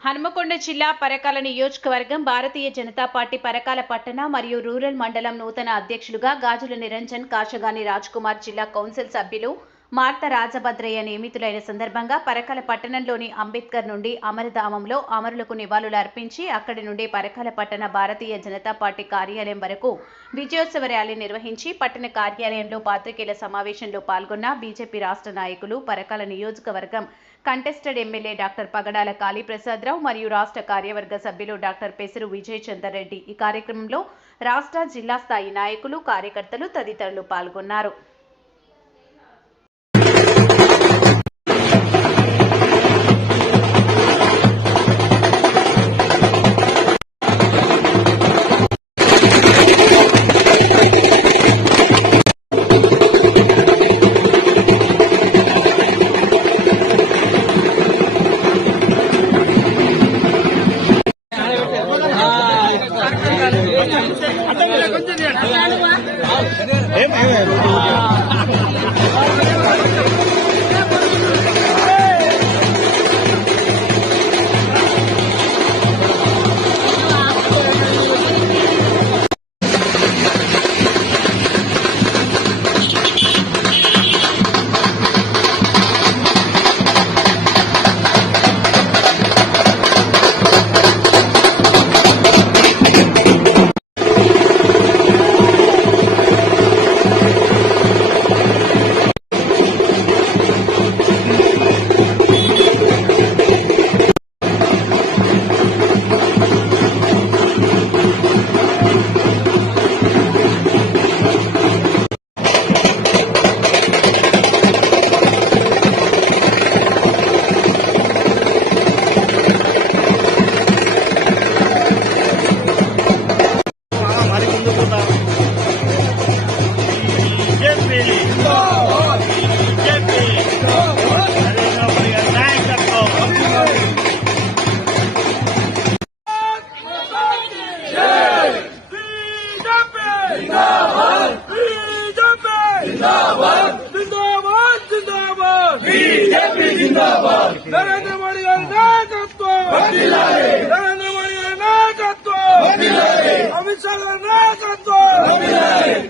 హనుమకొండ జిల్లా పరకాల నియోజకవర్గం భారతీయ జనతా పార్టీ పరకాల పట్టణ మరియు రూరల్ మండలం నూతన అధ్యక్షులుగా గాజుల నిరంజన్ కాషగాని కుమార్ జిల్లా కౌన్సిల్ సభ్యులు మార్త రాజభద్రయ్య నియమితులైన సందర్భంగా పరకాల పట్టణంలోని అంబేద్కర్ నుండి అమరధామంలో అమరులకు నివాళులు అర్పించి అక్కడి నుండి పరకాల పట్టణ భారతీయ జనతా పార్టీ కార్యాలయం వరకు విజయోత్సవ ర్యాలీ నిర్వహించి పట్టణ కార్యాలయంలో పాత్రికేయుల సమావేశంలో పాల్గొన్న బీజేపీ రాష్ట్ర నాయకులు పరకాల నియోజకవర్గం contested MLA doctor Pagadala Kaliprasadarao మరియు రాష్ట్ర కార్యవర్గ సభ్యులు డాక్టర్ పెసరు విజయ్ చందర్ రెడ్డి ఈ కార్యక్రమంలో రాష్ట్ర జిల్లా స్థాయి నాయకులు కార్యకర్తలు తదితరులు పాల్గొన్నారు. మరి బీజేపీ బీజేపీ నరేంద్ర మోడీ గారి నాయకత్వం బీజేపీ జిందాబాద్ బీజేపీ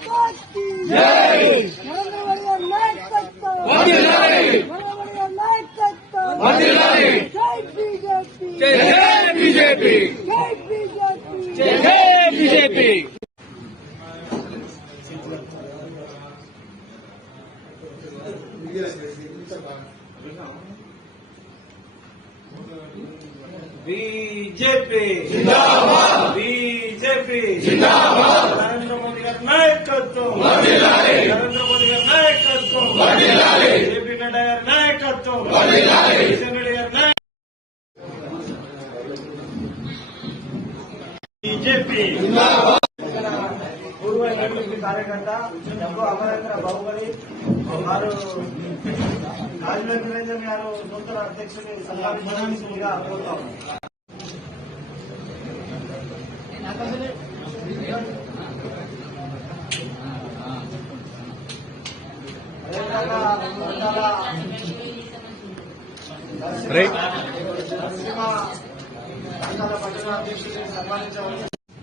भारत माता की जय नरेंद्र मोदी नायकत्व नरेंद्र मोदी नायकत्व जय बीजेपी जय బీజేపీ जय बीजेपी జై నాయకత్వం. నరేంద్ర మోదీ గారి నాయకత్వం. జేపీ నడ్డా గారి నాయకత్వం. కిషన్ రెడ్డి గారి నాయకత్వం. బీజేపీ. పూర్వ ఎన్నికల కార్యకర్త ఎంతో అమరేంద్ర బాహుబలి వారు రాజుల నిరంజన్ గారు నూతన అధ్యక్షుని సన్మానించడానికి కోరుతాం అదేవిధంగా మండల నరసింహ మండల పట్టణ అధ్యక్షుడిని సన్మానించవచ్చు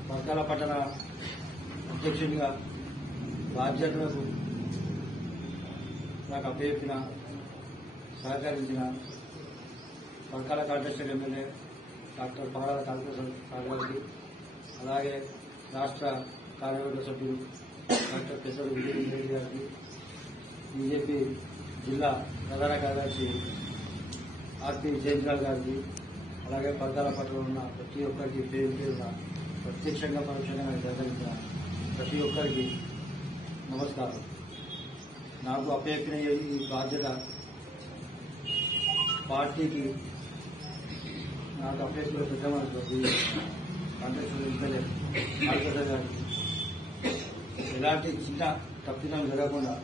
వర్గాల పట్టణ అధ్యక్షునిగా బాధ్యతలకు నాకు అభ్యర్థిన సహకరించిన వర్గాల contested MLA doctor Pagadala Congress అలాగే రాష్ట్ర కార్యవర్గ సభ్యులు డాక్టర్ పెసరు విజయ్ రెడ్డి గారికి బీజేపీ జిల్లా ప్రధాన కార్యదర్శి ఆర్పి జయంత్రాల్ గారికి అలాగే పర్దాల పట్ల ఉన్న ప్రతి ఒక్కరికి పేరు పేరున ప్రత్యక్షంగా పరోక్షంగా నాకు సహకరించిన ప్రతి ఒక్కరికి నమస్కారం. నాకు అప్పచెప్పిన ఈ బాధ్యత పార్టీకి నాకు అప్డేట్ కూడా పెద్ద మనసు కాంగ్రెస్ ఇవ్వలేదు కాల్కతా గారికి ఎలాంటి చిన్న తప్పిదం జరగకుండా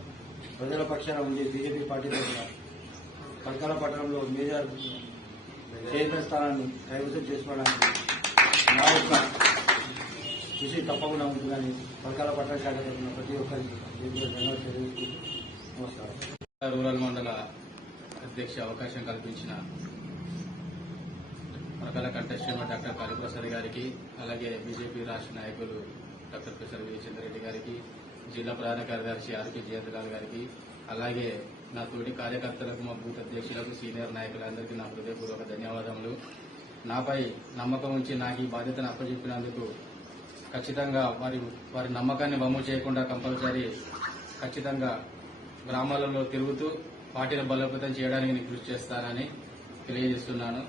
ప్రజల పక్షాన ఉండి బీజేపీ పార్టీ తరఫున పరకాల పట్టణంలో మేజర్ చైర్మన్ స్థానాన్ని కైవసం చేసుకోవడానికి నా యొక్క కృషి తప్పకుండా ఉంటుందని పరకాల పట్టణ శాఖ తరఫున ప్రతి ఒక్కరికి నమస్కారం. రూరల్ మండల అధ్యక్ష అవకాశం కల్పించిన పరకాల కంటెస్టెంట్ డాక్టర్ కాళీప్రసాద్ గారికి అలాగే బీజేపీ రాష్ట్ర నాయకులు డాక్టర్ ప్రసాద్ విజయచంద్ర గారికి జిల్లా ప్రధాన కార్యదర్శి ఆర్కే జయంత్ గారికి అలాగే నా తోటి కార్యకర్తలకు మా బూత్ అధ్యక్షులకు సీనియర్ నాయకులందరికీ నా హృదయపూర్వక ధన్యవాదములు. నాపై నమ్మకం ఉంచి నాకు ఈ బాధ్యతను అప్పచెప్పినందుకు ఖచ్చితంగా వారి వారి నమ్మకాన్ని బొమ్మ చేయకుండా కంపల్సరీ ఖచ్చితంగా గ్రామాలలో తిరుగుతూ పార్టీని బలోపేతం చేయడానికి నేను కృషి చేస్తానని తెలియజేస్తున్నాను.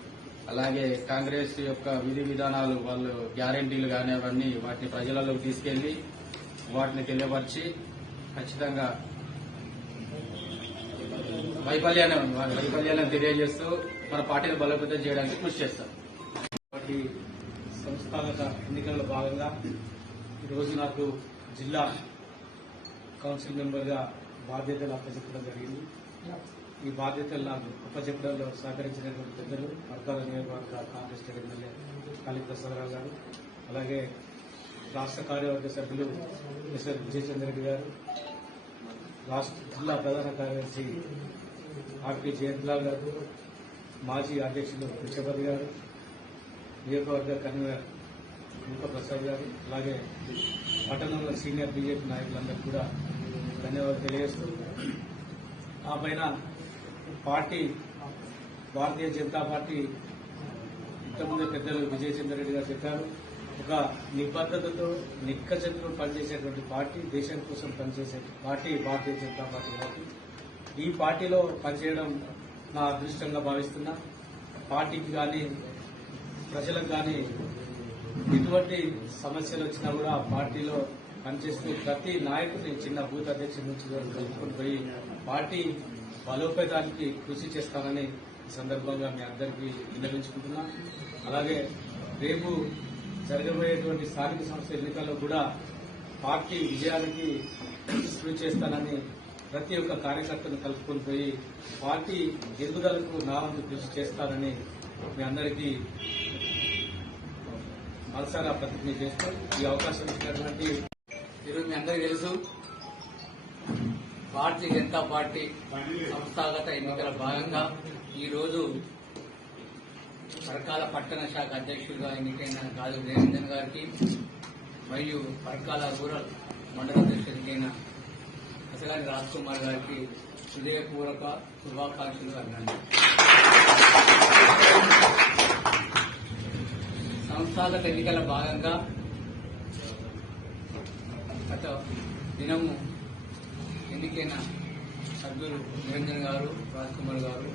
అలాగే కాంగ్రెస్ యొక్క విధి విధానాలు వాళ్ళు గ్యారంటీలు కానీ అవన్నీ వాటిని ప్రజలలోకి తీసుకెళ్ళి వాటిని తెలియపరిచి ఖచ్చితంగా వైఫల్యాన్ని వారి వైఫల్యాలను తెలియజేస్తూ మన పార్టీని బలోపేతం చేయడానికి కృషి చేస్తాం. వాటి సంస్థాగత ఎన్నికల్లో భాగంగా ఈరోజు నాకు జిల్లా కౌన్సిల్ మెంబర్గా బాధ్యతలు అప్పచెప్పడం జరిగింది. ఈ బాధ్యతలు నాకు అప్పచెప్పడంలో సహకరించినటువంటి పెద్దలు వర్గాల నియోజకవర్గ కాంగ్రెస్ ఎమ్మెల్యే కాళీప్రసాదరావు గారు అలాగే రాష్ట్ర కార్యవర్గ సభ్యులు ఎస్ఆర్ విజయచంద్ర రెడ్డి గారు రాష్ట్ర జిల్లా ప్రధాన కార్యదర్శి ఆర్పి జయంత్లాల్ గారు మాజీ అధ్యక్షులు కృష్ణపతి గారు నియోజకవర్గ కన్వీనర్ ముఖ ప్రసాద్ గారు అలాగే పట్టణంలో సీనియర్ బీజేపీ నాయకులందరూ కూడా ధన్యవాదాలు తెలియజేస్తూ ఆ పైన పార్టీ భారతీయ జనతా పార్టీ ఇంతకుముందు పెద్దలు విజయచంద్రరెడ్డి గారు చెప్పారు ఒక నిబద్ధతతో నిక్కచతో పనిచేసేటువంటి పార్టీ దేశం కోసం పనిచేసే పార్టీ భారతీయ జనతా పార్టీ కాబట్టి ఈ పార్టీలో పనిచేయడం నా అదృష్టంగా భావిస్తున్నా. పార్టీకి కానీ ప్రజలకు కానీ ఎటువంటి సమస్యలు వచ్చినా కూడా ఆ పార్టీలో పనిచేస్తూ ప్రతి నాయకుడిని చిన్న బూత్ అధ్యక్షుడి నుంచి కలుపుకొని పోయి పార్టీ బలోపేతానికి కృషి చేస్తానని ఈ సందర్భంగా మీ అందరికీ విన్నవించుకుంటున్నా. అలాగే రేపు జరగబోయేటువంటి స్థానిక సంస్థ ఎన్నికల్లో కూడా పార్టీ విజయానికి కృషి చేస్తానని ప్రతి ఒక్క కార్యకర్తను కలుపుకొని పోయి పార్టీ ఎదుగుదలకు నా వంతు కృషి చేస్తానని మీ అందరికీ మనసారా ప్రతిజ్ఞ చేస్తూ ఈ అవకాశం ఇచ్చినటువంటి ఈరోజు మీ అందరికీ తెలుసు భారతీయ జనతా పార్టీ సంస్థాగత ఎన్నికల భాగంగా ఈరోజు పరకాల పట్టణ శాఖ అధ్యక్షుడిగా ఎన్నికైన కాదు దేవేంద్రన్ గారికి మరియు పరకాల రూరల్ మండల అధ్యక్షుడు ఎన్నికైన రాజ్ కుమార్ గారికి హృదయపూర్వక శుభాకాంక్షలు అన్నాను. సంస్థాగత ఎన్నికల భాగంగా గత దినము ఎన్నికైన సభ్యులు నిరంజన్ గారు రాజ్ కుమార్ గారు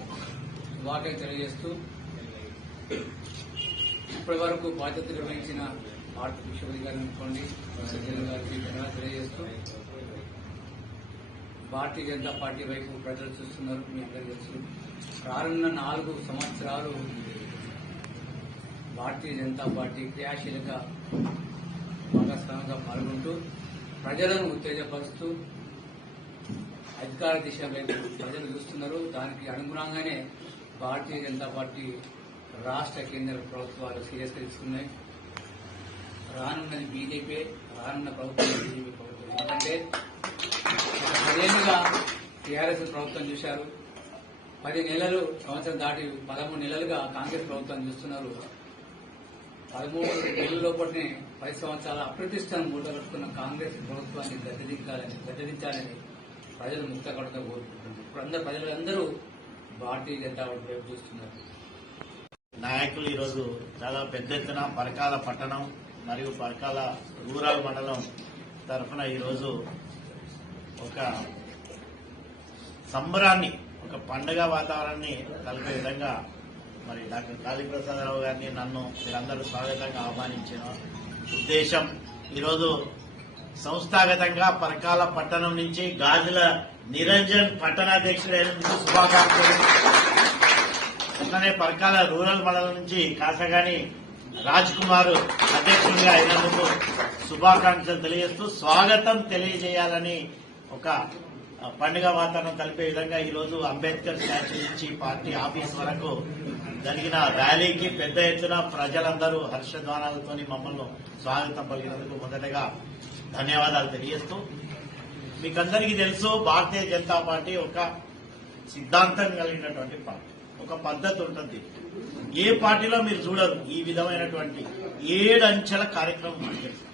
వాటే తెలియజేస్తూ ఇప్పటి వరకు బాధ్యత నిర్వహించిన భారత విశ్వవిద్యాలయం గారిని అనుకోండి సజ్జన్ గారికి తెలియజేస్తూ భారతీయ జనతా పార్టీ వైపు ప్రజలు చూస్తున్నారు మీ అందరూ తెలుసు. రానున్న నాలుగు సంవత్సరాలు భారతీయ జనతా పార్టీ క్రియాశీలక భాగస్వామిగా పాల్గొంటూ ప్రజలను ఉత్తేజపరుస్తూ అధికార దిశ వైపు ప్రజలు చూస్తున్నారు. దానికి అనుగుణంగానే భారతీయ జనతా పార్టీ రాష్ట్ర కేంద్ర ప్రభుత్వాలు సీరియస్ తీసుకున్నాయి. రానున్నది బీజేపీ రానున్న ప్రభుత్వం బీజేపీ ప్రభుత్వం. ఎందుకంటే గత టీఆర్ఎస్ ప్రభుత్వం చూశారు. పది నెలలు సంవత్సరం దాటి పదమూడు నెలలుగా కాంగ్రెస్ ప్రభుత్వం చూస్తున్నారు. పదమూడు నెలల లోపలనే పది సంవత్సరాల అప్రతిష్టను మూటగట్టుకున్న కాంగ్రెస్ ప్రభుత్వాన్ని గద్దెదించాలని గద్దెదించాలని ప్రజలు ముక్త కడతా కోరుకుంటున్నారు. ఇప్పుడు అందరు ప్రజలందరూ భారతీయ జనతా పార్టీ వైపు చూస్తున్నారు. నాయకులు ఈరోజు చాలా పెద్ద ఎత్తున పరకాల పట్టణం మరియు పరకాల రూరల్ మండలం తరఫున ఈరోజు ఒక సంబరాన్ని ఒక పండగ వాతావరణాన్ని కలిపే విధంగా మరి డాక్టర్ కాళీప్రసాదరావు గారిని నన్ను మీరందరూ స్వాగతంగా ఆహ్వానించిన ఉద్దేశం ఈరోజు సంస్థాగతంగా పరకాల పట్టణం నుంచి గాజుల నిరంజన్ పట్టణాధ్యక్షుడైన శుభాకాంక్షలు. అట్లనే పరకాల రూరల్ మండలం నుంచి కాసగాని రాజ్ కుమార్ అధ్యక్షుడిగా అయినందుకు శుభాకాంక్షలు తెలియజేస్తూ స్వాగతం తెలియజేయాలని ఒక పండుగ వాతావరణం కలిపే విధంగా ఈ రోజు అంబేద్కర్ స్టాచ్యూ నుంచి పార్టీ ఆఫీస్ వరకు జరిగిన ర్యాలీకి పెద్ద ఎత్తున ప్రజలందరూ హర్షధ్వానాలతో మమ్మల్ని స్వాగతం పలికినందుకు మొదటగా ధన్యవాదాలు తెలియజేస్తూ మీకందరికీ తెలుసు భారతీయ జనతా పార్టీ ఒక సిద్ధాంతం కలిగినటువంటి పార్టీ ఒక పద్ధతి ఉంటుంది ఏ పార్టీలో మీరు చూడరు ఈ విధమైనటువంటి ఏడు అంచెల కార్యక్రమం తెలుసు.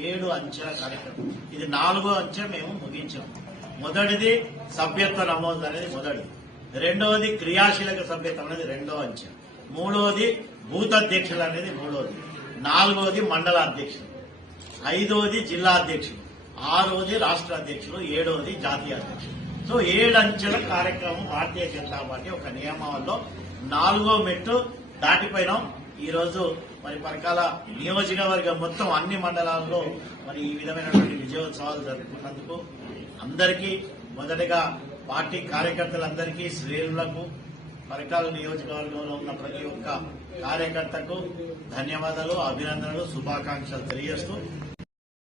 ఏడు అంచెల కార్యక్రమం. ఇది నాలుగో అంచె మేము ముగించాం. మొదటిది సభ్యత్వ నమోదు అనేది మొదటిది రెండవది క్రియాశీలక సభ్యత్వం అనేది రెండో అంచె. మూడవది బూత్ అధ్యక్షులు అనేది మూడవది. నాలుగవది మండల అధ్యక్షులు ఐదవది జిల్లా అధ్యక్షులు ఆరోది రాష్ట్ర అధ్యక్షులు ఏడవది జాతీయ అధ్యక్షులు సో ఏడు అంచెల కార్యక్రమం భారతీయ జనతా పార్టీ ఒక నియమాల్లో నాలుగో మెట్టు దాటిపోయినాం. ఈరోజు మరి పరకాల నియోజకవర్గం మొత్తం అన్ని మండలాల్లో మరి ఈ విధమైనటువంటి విజయోత్సవాలు జరుపుకున్నందుకు అందరికీ మొదటగా పార్టీ కార్యకర్తలందరికీ శ్రేణులకు పరకాల నియోజకవర్గంలో ఉన్న ప్రతి ఒక్క కార్యకర్తకు ధన్యవాదాలు అభినందనలు శుభాకాంక్షలు తెలియజేస్తూ